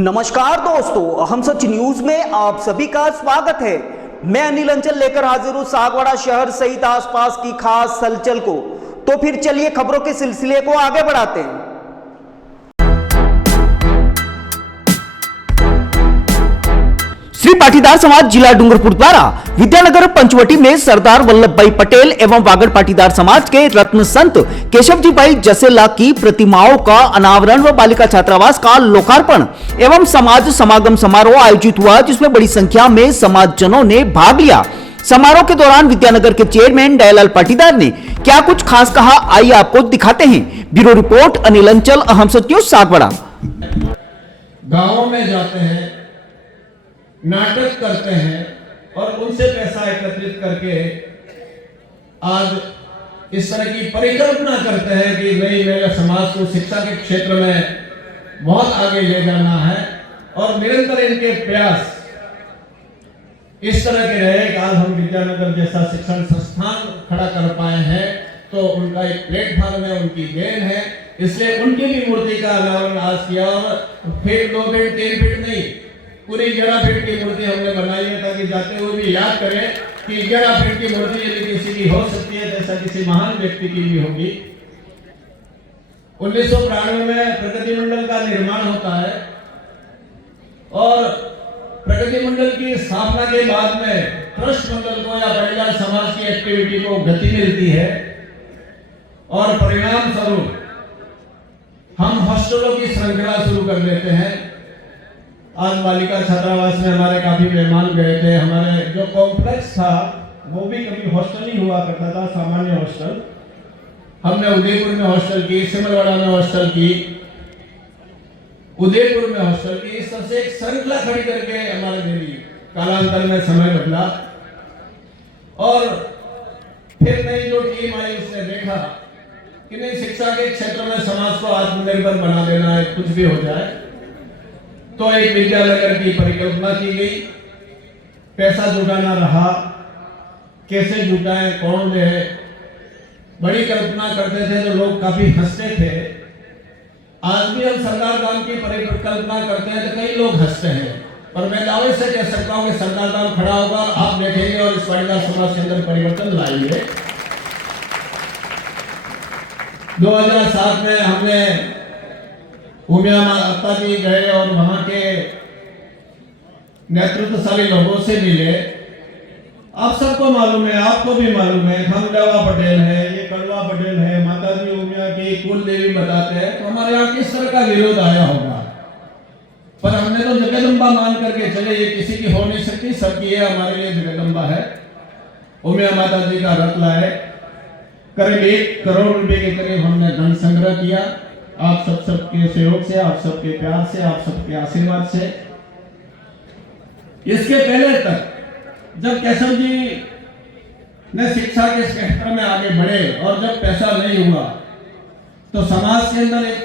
नमस्कार दोस्तों, हम सच न्यूज में आप सभी का स्वागत है। मैं अनिल अंचल लेकर हाजिर हूं सागवाड़ा शहर सहित आसपास की खास हलचल को। तो फिर चलिए खबरों के सिलसिले को आगे बढ़ाते हैं। श्री पाटीदार समाज जिला डूंगरपुर द्वारा विद्यानगर पंचवटी में सरदार वल्लभ भाई पटेल एवं वागड़ पाटीदार समाज के रत्न संत केशव जी भाई जसेला की प्रतिमाओं का अनावरण व बालिका छात्रावास का लोकार्पण एवं समाज समागम समारोह आयोजित हुआ, जिसमें बड़ी संख्या में समाजजनों ने भाग लिया। समारोह के दौरान विद्यानगर के चेयरमैन दयालाल पाटीदार ने क्या कुछ खास कहा, आइए आपको दिखाते हैं। ब्यूरो रिपोर्ट अनिल अंचल, हम सच न्यूज सागवाड़ा। गाँव में जाते हैं, नाटक करते हैं और उनसे पैसा एकत्रित करके आज इस तरह की परिकल्पना करते हैं कि नहीं, मेरे समाज को शिक्षा के क्षेत्र में बहुत आगे ले जाना है और निरंतर इनके प्रयास इस तरह के रहे कि आज हम विद्यानगर जैसा शिक्षण संस्थान खड़ा कर पाए हैं, तो उनका एक प्लेटफॉर्म है, उनकी देन है। इसलिए उनकी भी मूर्ति का अनावरण आज किया और फिर 2 फीट 3 फीट नहीं, पूरी 11 फीट की मूर्ति हमने बनाई है, ताकि जाते हुए भी याद करें कि 11 फीट की मूर्ति यदि किसी की हो सकती है, जैसा किसी महान व्यक्ति की भी होगी। 1992 में प्रगति मंडल का निर्माण होता है और प्रगति मंडल की स्थापना के बाद में ट्रस्ट मंडल को या पाटीदार समाज की एक्टिविटी को गति मिलती है और परिणाम स्वरूप हम हॉस्टलों की श्रृंखला शुरू कर देते हैं। आज बालिका छात्रावास में हमारे काफी मेहमान गए थे। हमारे जो कॉम्प्लेक्स था वो भी कभी हॉस्टल ही हुआ करता था, सामान्य हॉस्टल। हमने उदयपुर में हॉस्टल की, सिमलवाड़ा में हॉस्टल की, उदयपुर में हॉस्टल की। इस तरह से एक श्रृंखला खड़ी करके हमारे देवी कालांतर में समय बदला और फिर नई जो टीम आई उसने देखा कि नहीं, शिक्षा के क्षेत्र में समाज को आत्मनिर्भर बना देना है, कुछ भी हो जाए। तो एक विद्यानगर की परिकल्पना की गई, पैसा जुटाना रहा, कैसे जुटाएं, कौन दे, बड़ी कल्पना करते थे तो लोग काफी हंसते थे। आज भी हम सरदार धाम की परिकल्पना करते हैं तो कई लोग हंसते हैं, पर मैं दावे से कह सकता हूं कि सरदार धाम खड़ा होगा, आप देखेंगे और इस पाटीदार समाज के अंदर परिवर्तन लाएंगे। 2007 में हमने उमिया माता जी गए और वहां के नेतृत्वशाली लोगों से मिले। आप सबको मालूम है, आपको भी मालूम है, हम देवा पटेल है, ये कड़वा पटेल है, माता जी उमिया की कुल देवी बताते हैं, तो हमारे यहाँ किस तरह का विरोध आया होगा। पर हमने तो जगदम्बा मान करके चले, ये किसी की हो नहीं सकती, सबकी है, हमारे लिए जगदम्बा है। उमिया माता जी का रथ लाए, करीब 1 करोड़ रुपए के करीब हमने धन संग्रह किया। आप सबके सहयोग से, आप सबके प्यार से, आप सबके आशीर्वाद से। इसके पहले तक जब केशव जी ने शिक्षा के क्षेत्र में आगे बढ़े और जब पैसा नहीं हुआ तो समाज के अंदर एक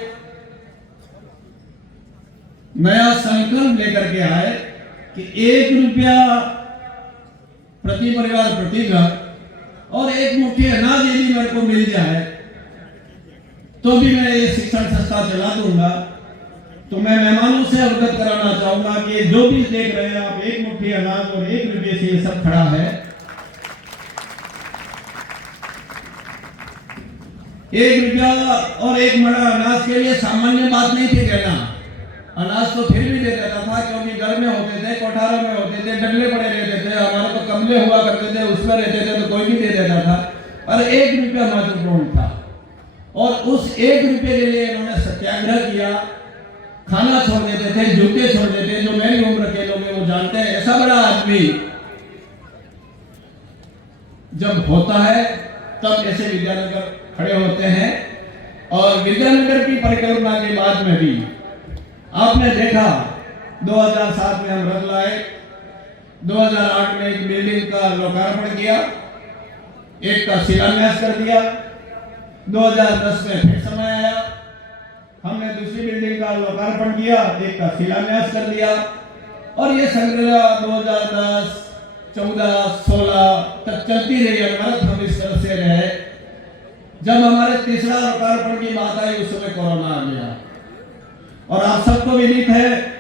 नया संकल्प लेकर के आए कि 1 रुपया प्रति परिवार प्रति घर और 1 मुट्ठी अनाज यदि मेरे को मिल जाए तो भी मैं ये शिक्षण संस्था चला दूंगा। तो मैं मेहमानों से अवगत कराना चाहूंगा कि जो भी देख रहे हैं आप, 1 मुट्ठी अनाज और 1 रुपये से ये सब खड़ा है। 1 रुपया और 1 मणा अनाज के लिए सामान्य बात नहीं थी देना। अनाज तो फिर भी दे देता था, क्योंकि घर में होते थे, कोठारों में होते थे, डगले पड़े रहते थे, हमारे तो कमले हुआ करते थे, उसमें रहते थे, तो कोई भी दे देता था। और 1 रुपया महत्वपूर्ण था और उस 1 रुपये के लिए इन्होंने सत्याग्रह किया, खाना छोड़ देते थे, जूते छोड़ देते। जो मेरी उम्र के लोग हैं वो जानते हैं, ऐसा बड़ा आदमी जब होता है तब ऐसे विद्यानगर खड़े होते हैं। और विद्यानगर की परिकल्पना के बाद में भी आपने देखा 2007 में हम रथ लाए, 2008 में एक बिल्डिंग का लोकार्पण किया, एक का शिलान्यास कर दिया। 2010 में फिर समय आया, हमने दूसरी बिल्डिंग का लोकार्पण किया, एक का शिलान्यास कर दिया। और ये संग्रह 2010, 14, 16 तक चलती रही अनवरत। हम इस तरह से रहे। जब हमारे तीसरा लोकार्पण की बात आई उस समय कोरोना आ गया, और आप सबको विदित है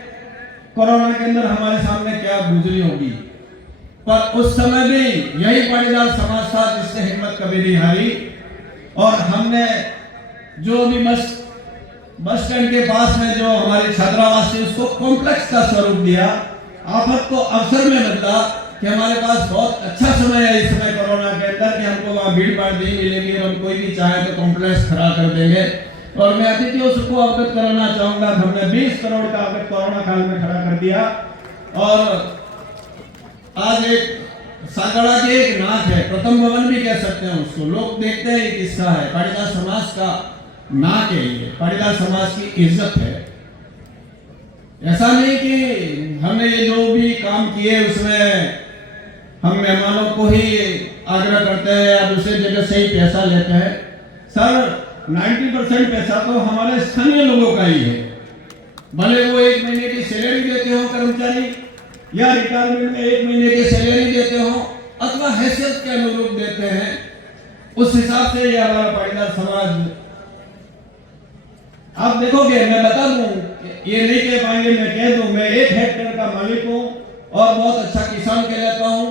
कोरोना के अंदर हमारे सामने क्या गुजरी होगी। पर उस समय भी यही पाटीदार समाज था जिसने हिम्मत कभी नहीं हारी, और हमने जो भी बस स्टैंड के पास में जो हमारे छात्रावास थी उसको कॉम्प्लेक्स का स्वरूप दिया, आफत को अवसर में बदला कि हमारे पास बहुत अच्छा समय है इस समय कोरोना के अंदर कि हमको वहाँ भीड़ भाड़ नहीं मिलेगी और हम कोई भी चाहे तो कॉम्प्लेक्स खड़ा कर देंगे। और मैं अतिथियों सबको अवगत कराना चाहूंगा, हमने 20 करोड़ का अवगत कोरोना काल में खड़ा कर दिया। और आज एक सागड़ा की एक नाक है, प्रथम भवन भी कह सकते हैं उसको, लोग देखते हैं ये किस्सा है, पाटीदार समाज का नाक है, ये पाटीदार समाज की इज्जत है। ऐसा नहीं कि हमने ये जो भी काम किए उसमें हम मेहमानों को ही आग्रह करते हैं या दूसरे जगह से ही पैसा लेते हैं। सर 90% पैसा तो हमारे स्थानीय लोगों का ही है, भले वो 1 महीने की सैलरी देते हो कर्मचारी, या रिटायरमेंट में 1 महीने की सैलरी देते हो, अथवा हैसियत के अनुरूप देते हैं। उस हिसाब से ये हमारा पाटीदार समाज, आप देखोगे, मैं बता दूं, ये नहीं कह पाएंगे, मैं कह दूं, मैं 1 हेक्टेयर का मालिक हूं और बहुत अच्छा किसान कहलाता हूं,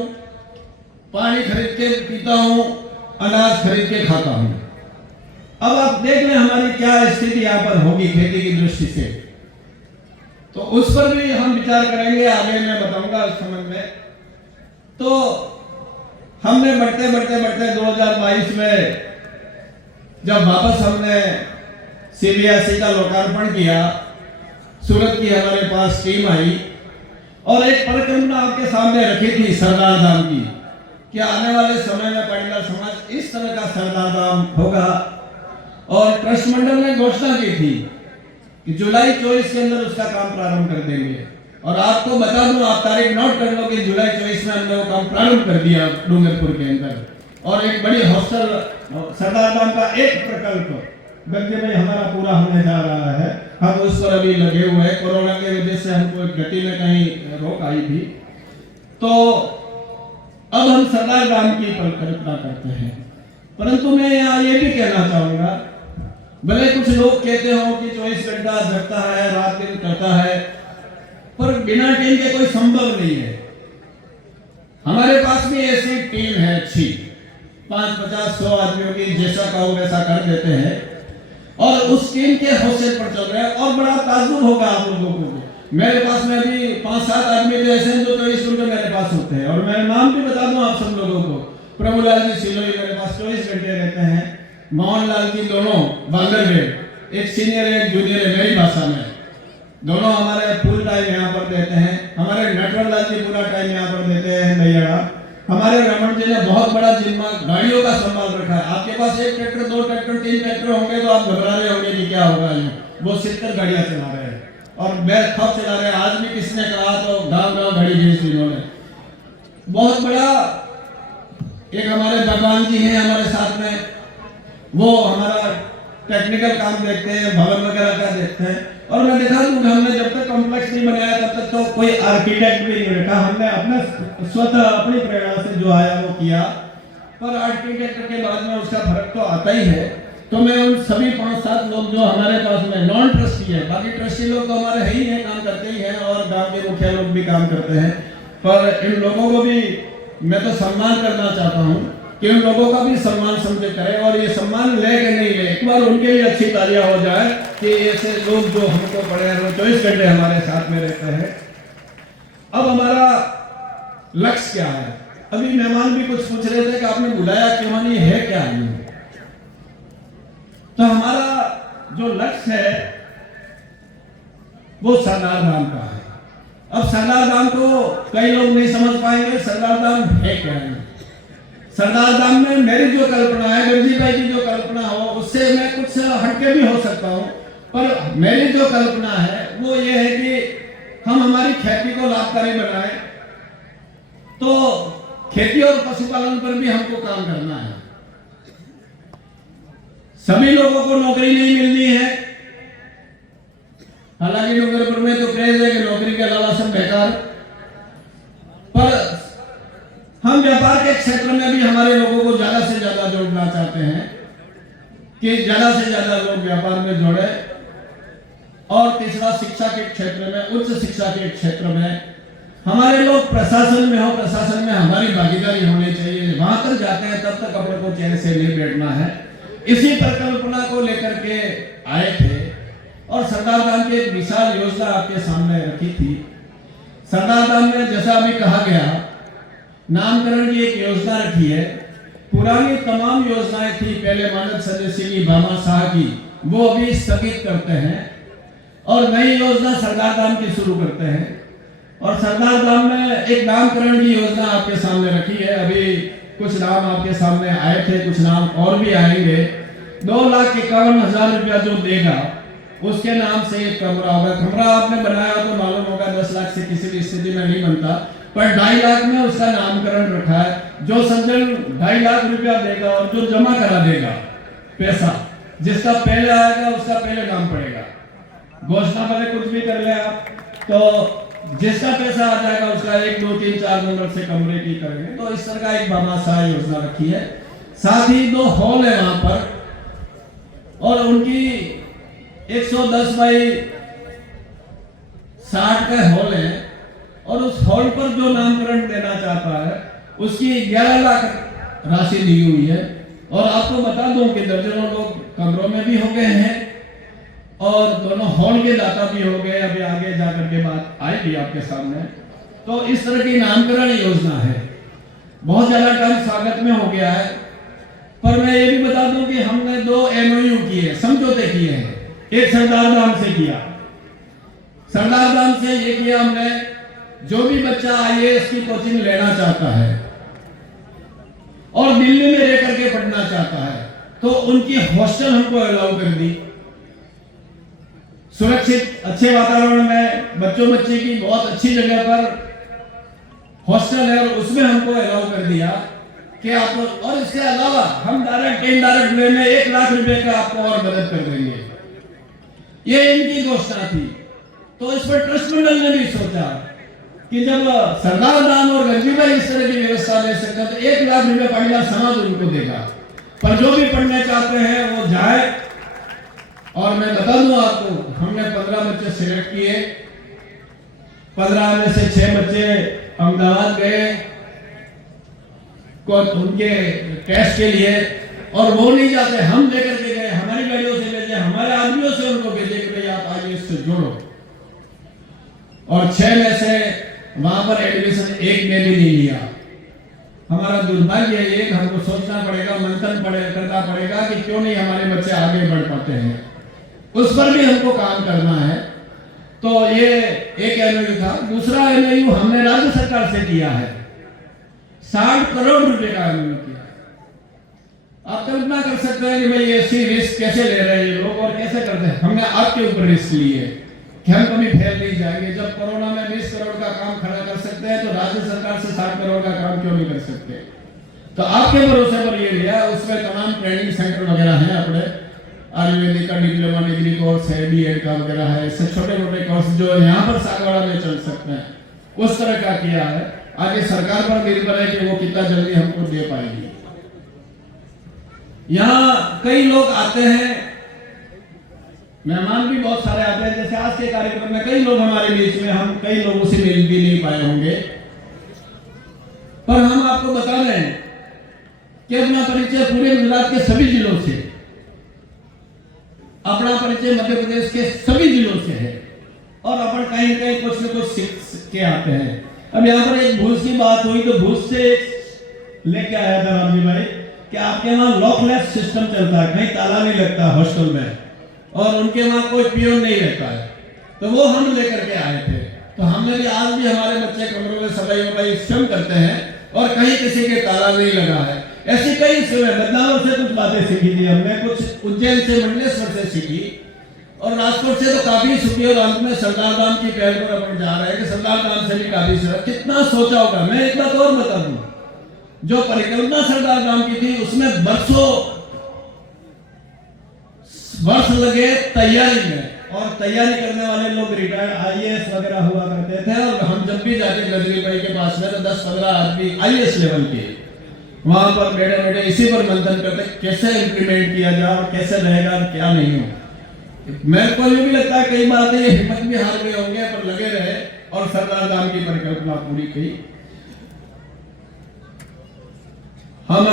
पानी खरीद के पीता हूं, अनाज खरीद के खाता हूं। अब आप देख लें हमारी क्या स्थिति यहाँ पर होगी खेती की दृष्टि से, तो उस पर भी हम विचार करेंगे, आगे मैं बताऊंगा इस संबंध में। तो हमने बढ़ते बढ़ते बढ़ते 2022 में जब वापस हमने सीबीएसई का लोकार्पण किया, सूरत की हमारे पास टीम आई और एक परिकल्पना आपके सामने रखी थी सरदार धाम की, कि आने वाले समय में पाटीदार समाज इस तरह का सरदार धाम होगा। और ट्रस्ट मंडल ने घोषणा की थी कि जुलाई 24 के अंदर उसका काम प्रारंभ कर देंगे। और आपको बता दूं, आप तारीख नोट कर लो कि जुलाई 24 में हमने वो काम प्रारंभ कर दिया डूंगरपुर के अंदर। और एक बड़ी हॉस्टल सरदार धाम का एक प्रकल्प गंगे में हमारा पूरा होने जा रहा है, हम उस पर अभी लगे हुए हैं। कोरोना की वजह से हमको गति में कहीं रोक आई थी, तो अब हम सरदार धाम की कल्पना करते हैं। परंतु मैं यहाँ ये भी कहना चाहूंगा, भले कुछ लोग कहते हो कि 24 घंटा जगता है, रात दिन करता है, पर बिना टीम के कोई संभव नहीं है। हमारे पास भी ऐसी टीम है अच्छी, 5, 50, 100 आदमियों की, जैसा कहो वैसा कर देते हैं और उस टीम के हौसले पर चल रहे हैं। और बड़ा ताज्जुब होगा आप लोगों को, मेरे पास में अभी 5-7 आदमी तो ऐसे हैं जो 24 घंटे मेरे पास होते हैं। और मैं नाम भी बता दूं आप सब लोगों को, प्रभुलाल जी सिलोई मेरे पास 24 घंटे रहते हैं, मोहनलाल जी दोनों बांगरगढ़, एक सीनियर है एक जूनियर है मेरी भाषा में, दोनों हमारे फुल टाइम यहाँ पर देते हैं। हमारे नटवरलाल जी पूरा टाइम यहाँ पर देते हैं नैयाड़ा। हमारे रमन जी ने बहुत बड़ा जिम्मा गाड़ियों का संभाल रखा है। आपके पास 1 ट्रैक्टर, 2 ट्रैक्टर, 3 ट्रैक्टर होंगे तो आप घबरा रहे होंगे कि क्या होगा। वो 70 गाड़ियां चला रहे हैं और बैग खप चला रहे हैं। आज भी किसने कहा तो गांव गांव घड़ी भेज दी इन्होंने। बहुत बड़ा एक हमारे भगवान जी हैं हमारे साथ में, वो हमारा टेक्निकल काम देखते हैं, भवन वगैरह का देखते हैं। और मैं देखा दूं, हमने जब तक कॉम्प्लेक्स नहीं बनाया तब तक तो कोई आर्किटेक्ट भी नहीं रखा, हमने अपने स्वतः अपनी प्रेरणा से जो आया वो किया। पर आर्किटेक्ट के बाद में उसका फर्क तो आता ही है। तो मैं उन सभी 5-7 लोग जो हमारे पास में नॉन ट्रस्टी है, बाकी ट्रस्टी लोग तो हमारे है ही है, काम करते ही हैं, और गांव के मुखिया लोग भी काम करते हैं, पर इन लोगों को भी मैं तो सम्मान करना चाहता हूँ कि उन लोगों का भी सम्मान समझे करें। और ये सम्मान ले के नहीं ले, एक बार उनके लिए अच्छी तालियां हो जाए कि ऐसे लोग जो हमको पड़े हैं 24 घंटे हमारे साथ में रहते हैं। अब हमारा लक्ष्य क्या है? अभी मेहमान भी कुछ पूछ रहे थे कि आपने बुलाया क्यों नहीं है, क्या नहीं। तो हमारा जो लक्ष्य है वो सरदार धाम का है। अब सरदार धाम को कई लोग नहीं समझ पाएंगे, सरदार धाम है क्या है। सरदार धाम में मेरी जो कल्पना है, गंजी भाई की जो कल्पना हो, उससे मैं कुछ हटके भी हो सकता हूं, पर मेरी जो कल्पना है वो ये है कि हम हमारी खेती को लाभकारी बनाएं, तो खेती और पशुपालन पर भी हमको काम करना है। सभी लोगों को नौकरी नहीं मिलनी है। हालांकि डूंगरपुर में तो क्रेज है कि नौकरी के अलावा सब बेकार, पर हम व्यापार के क्षेत्र में भी हमारे लोगों को ज्यादा से ज्यादा जोड़ना चाहते हैं कि ज्यादा से ज्यादा लोग व्यापार में जोड़े। और तीसरा, शिक्षा के क्षेत्र में, उच्च शिक्षा के क्षेत्र में हमारे लोग प्रशासन में हो, प्रशासन में हमारी भागीदारी होनी चाहिए। वहां तक जाते हैं तब तक अपने को चैन से नहीं बैठना है। इसी परिकल्पना को लेकर के आए थे और सरदार धाम की एक विशाल योजना आपके सामने रखी थी। सरदार धाम में जैसा अभी कहा गया, नामकरण की एक योजना रखी है। पुरानी तमाम योजनाएं थी पहले मानद सदस्य की, भामा शाह की, वो अभी स्थगित करते हैं और नई योजना सरदार धाम की शुरू करते हैं। और सरदार धाम में एक नामकरण की योजना आपके सामने रखी है। अभी कुछ नाम आपके सामने आए थे, कुछ नाम और भी आएंगे। 2,51,000 रुपया जो देगा उसके नाम से एक कमरा होगा। कमरा आपने बनाया तो मालूम होगा 10 लाख से किसी भी स्थिति में नहीं बनता, पर 2.5 लाख में उसका नामकरण रखा है। जो सज्जन 2.5 लाख रुपया देगा और जो जमा करा देगा पैसा, जिसका पहले आएगा उसका पहले नाम पड़ेगा। घोषणा पहले कुछ भी कर ले आप, तो जिसका पैसा आ जाएगा उसका 1, 2, 3, 4 नंबर से कमरे की करेंगे। तो इस तरह का एक भामाशाह योजना रखी है। साथ ही 2 हॉल है वहां पर और उनकी 110 बाई 60 का हॉल है और उस हॉल पर जो नामकरण देना चाहता है उसकी 11 लाख राशि दी हुई है। और आपको बता दूं कि दर्जनों लोग कमरों में भी हो गए हैं और दोनों हॉल के दाता भी हो गए। अभी आगे जाकर के बात आएगी आपके सामने। तो इस तरह की नामकरण योजना है। बहुत ज्यादा टाइम स्वागत में हो गया है, पर मैं ये भी बता दूं कि हमने 2 MOU किए, समझौते किए हैं। एक सरदार धाम से किया, सरदार धाम से ये किया हमने, जो भी बच्चा IAS की कोचिंग लेना चाहता है और दिल्ली में रह करके पढ़ना चाहता है तो उनकी हॉस्टल हमको अलाउ कर दी। सुरक्षित अच्छे वातावरण में बच्चों बच्चे की बहुत अच्छी जगह पर हॉस्टल है और उसमें हमको अलाउ कर दिया कि आप। और इसके अलावा हम डायरेक्ट इनडायरेक्ट वे में 1 लाख रुपए का आपको और मदद कर देंगे। ये इनकी घोषणा थी। तो इस पर ट्रस्ट मंडल ने भी सोचा कि जब सरदार धाम और गंजीबाई इस तरह की व्यवस्था ले सकते हैं तो 1 लाख रुपए पढ़ना समाज उनको देगा। पर जो भी पढ़ने चाहते हैं वो जाए। और मैं बता दूं आपको, हमने 15 बच्चे सिलेक्ट किए, 15 में से 6 बच्चे अहमदाबाद गए उनके टेस्ट के लिए और वो नहीं जाते, हम लेकर के गए, हमारी गाड़ियों से भेजे, हमारे आदमियों से उनको भेजे कि भाई आप आइए इससे जोड़ो। और 6 में से वहां पर एडमिशन एक ने भी नहीं लिया। हमारा दुर्भाग्य ये, हमको सोचना पड़ेगा, मंथन करना पड़ेगा कि क्यों नहीं हमारे बच्चे आगे बढ़ पाते हैं। उस पर भी हमको काम करना है। तो ये एक MOU था। दूसरा MOU हमने राज्य सरकार से किया है, 60 करोड़ रुपए का MOU किया। आप कल्पना कर सकते हैं कि भाई ऐसी रिस्क कैसे ले रहे हैं ये लोग और कैसे करते हैं। हमने आपके ऊपर रिस्क ली है कि हम कभी फेल नहीं जाएंगे। जब कोरोना में 20 करोड़ का काम खड़ा कर सकते हैं तो राज्य सरकार से 60 करोड़ का काम क्यों नहीं कर सकते। तो आपके भरोसे पर ये लिया। उसमें तमाम ट्रेनिंग सेंटर वगैरह हैं, अपने आयुर्वेदिक का डिप्लोमा डिग्री कोर्स है, BEd का वगैरह है, इससे छोटे मोटे कोर्स जो यहाँ पर सागवाड़ा में चल सकते हैं, उस तरह का किया है। आगे सरकार पर निर्भर है कि वो कितना जल्दी हमको दे पाएगी। यहाँ कई लोग आते हैं, मेहमान भी बहुत सारे आते हैं। जैसे आज के कार्यक्रम में कई लोग हमारे बीच में, हम कई लोगों से मिल भी नहीं पाए होंगे, पर हम आपको बता रहे हैं कि अपना परिचय पूरे गुजरात के सभी जिलों से, अपना परिचय मध्य प्रदेश के सभी जिलों से है और अपन कहीं कहीं कुछ न कुछ सीख के आते हैं। अब यहाँ पर एक भूज की बात हुई तो भूज से लेके आया था रामजी भाई कि आपके वहाँ लॉकलेस सिस्टम चलता है, कहीं ताला नहीं लगता हॉस्टल में और उनके वहाँ कोई पियोन नहीं रहता है, तो वो हम लेकर के आए थे। तो हमने भी आज भी हमारे बच्चे कमरों में सफाई स्वयं करते हैं और कहीं किसी के ताला नहीं लगा है। ऐसी कई सेवाएं, बदनावर से कुछ बातें सीखी थी हमने, कुछ उज्जैन से, मंडलेश्वर से सीखी और राजकोट से तो काफी सुखी और अंत में सरदार धाम की पहल पर अपन जा रहे हैं कि सरदार धाम से भी काफी से कितना सोचा होगा। मैं एक बात और बता दूं, जो परिकल्पना सरदार धाम की थी उसमें बरसों वर्ष लगे तैयारी में, और तैयारी करने वाले लोग रिटायर्ड आईएएस वगैरह हुआ करते थे। और हम जब भी जाते गजरी भाई के पास में तो 10-15 आदमी आईएएस लेवल के वहां पर बैठे बैठे इसी पर मंथन करते कैसे इंप्लीमेंट किया जाए और कैसे रहेगा और क्या नहीं हो। मेरे को ये भी लगता है कई बातें ये हिम्मत भी हार गए होंगे, पर लगे रहे और सरदार धाम की परिकल्पना पूरी की। हम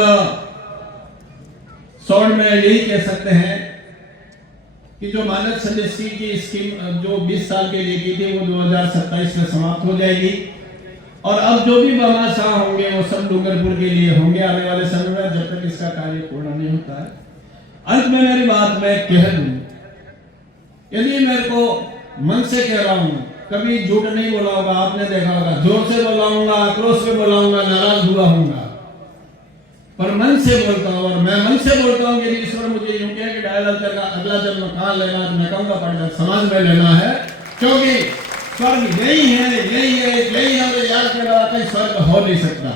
शॉर्ट में यही कह सकते हैं कि जो मानव सदस्य की स्कीम जो 20 साल के लिए की थी वो 2027 में समाप्त हो जाएगी, और अब जो भी भामाशाह होंगे वो सब डूंगरपुर के लिए होंगे आने वाले समय में, जब तक इसका कार्य पूर्ण नहीं होता है। अंत में मेरी बात मैं कह दूं, यदि मेरे को मन से कह रहा हूं, कभी झूठ नहीं बोला होगा, आपने देखा होगा, जोर से बोला हूंगा, आक्रोश से बोला हूंगा, नाराज हुआ हूंगा, पर मन से बोलता हूं। और मैं मन से बोलता हूं, यदि ईश्वर मुझे यूं कहे कि डायलॉग का अगला जन्म कहां लेना, तो मैं कहूंगा पाटीदार समाज में लेना है, क्योंकि स्वर्ग यही है, यही है, यही है, तो याद के अलावा कहीं स्वर्ग हो नहीं सकता।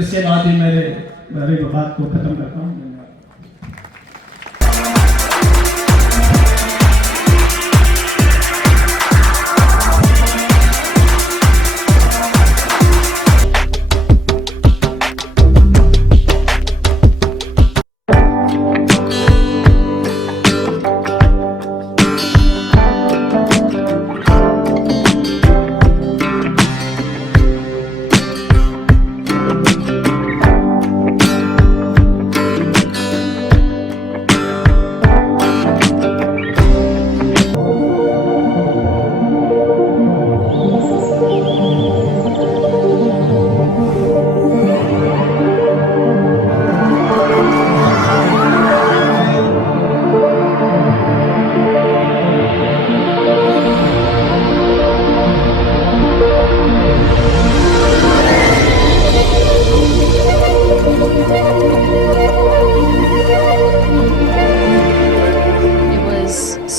इसके बाद ही मेरे बात को खत्म करता हूं।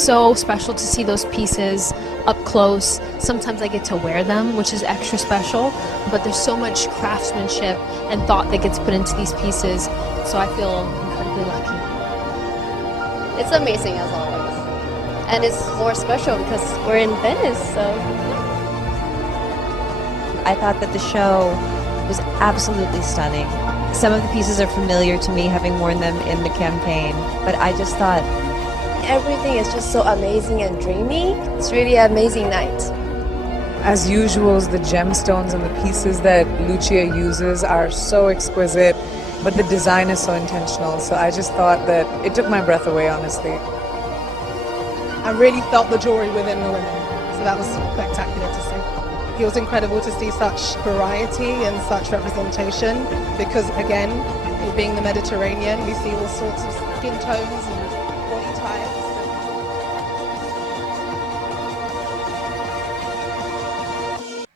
So special to see those pieces up close. Sometimes I get to wear them, which is extra special, but there's so much craftsmanship and thought that gets put into these pieces, so I feel incredibly lucky. It's amazing as always, and it's more special because we're in Venice, so. I thought that the show was absolutely stunning. Some of the pieces are familiar to me, having worn them in the campaign, but I just thought Everything is just so amazing and dreamy. It's really an amazing night. As usual, the gemstones and the pieces that Lucia uses are so exquisite, but the design is so intentional. So I just thought that it took my breath away, honestly. I really felt the jewelry within the women, so that was spectacular to see. It was incredible to see such variety and such representation because, again, it being the Mediterranean, we see all sorts of skin tones and body types.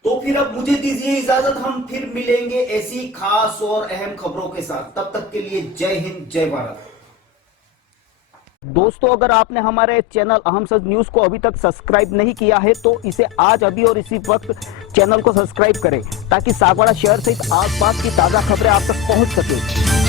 तो फिर अब मुझे दीजिए इजाजत, हम फिर मिलेंगे ऐसी खास और अहम खबरों के साथ। तब तक के लिए जय हिंद, जय भारत। दोस्तों, अगर आपने हमारे चैनल अहम सच न्यूज को अभी तक सब्सक्राइब नहीं किया है तो इसे आज अभी और इसी वक्त चैनल को सब्सक्राइब करें, ताकि सागवाड़ा शहर सहित आसपास की ताजा खबरें आप तक पहुंच सके।